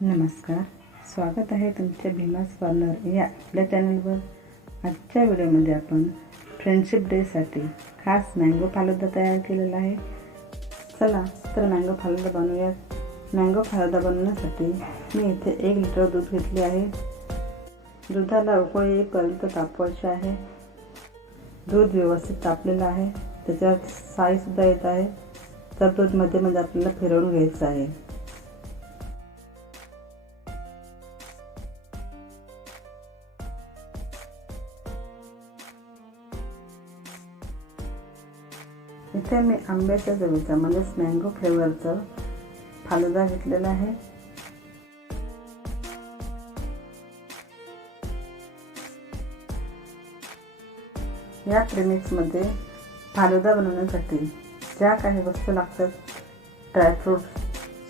नमस्कार, स्वागत आहे तुमच्या भीमास कॉर्नर या आपल्या चॅनलवर। आजच्या व्हिडिओमध्ये आपण फ्रेंडशिप डेसाठी खास मँगो फालुदा तयार केलेला आहे। चला तर मँगो फालुदा बनवूयात। मँगो फालुदा बनवण्यासाठी मी इथे 1 लिटर दूध घेतले आहे। दुधाला उकळी येईपर्यंत तापवायचे आहे। दूध व्यवस्थित तापलेलं आहे, त्याच्यात साई सुद्धा येत आहे, तर दूध मध्ये मध्ये आपल्याला फिरवून घ्यायचं आहे। इथे मी आंब्याच्या चवीचा म्हणजेच मँगो फ्लेवरचा फालुदा घेतलेला आहे। या प्रेमिक्स मध्ये फालुदा बनवण्यासाठी ज्या काही वस्तू लागतात, ड्रायफ्रूट्स,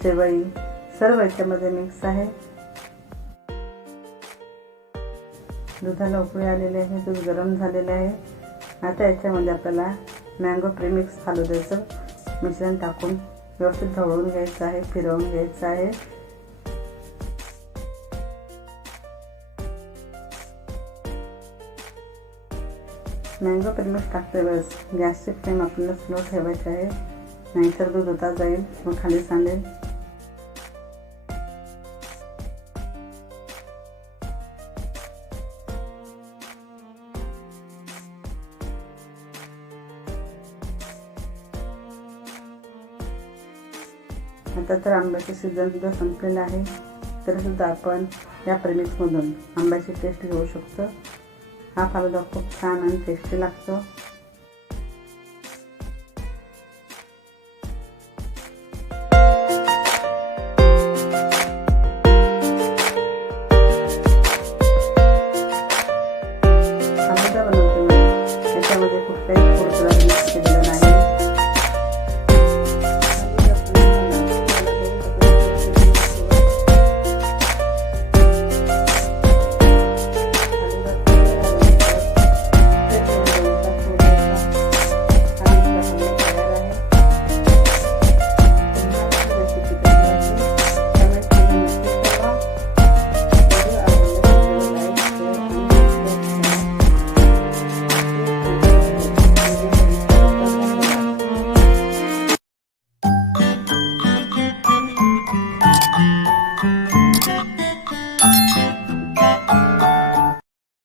शेवई, सर्व याच्यामध्ये मिक्स आहे। दुधाला उकळी आलेली आहे, दूध गरम झालेले आहे। आता याच्यामध्ये आपल्याला मँगो प्रेमिक्स फालुद्याचं मिश्रण टाकून व्यवस्थित ढवळून घ्यायचं आहे, फिरवून घ्यायचं आहे। मँगो प्रेमिक्स टाकते वेळेस गॅसची फ्लेम आपल्याला स्लो ठेवायची आहे, नाहीतर दूध होता जाईल व खाली सांडेल। आता तर आंब्याचे सीझन सुद्धा संपलेला आहे, तरी सुद्धा आपण या प्रेमिक्समधून आंब्याची टेस्ट घेऊ शकतो। हा फालुदा खूप छान आणि टेस्टी लागतो।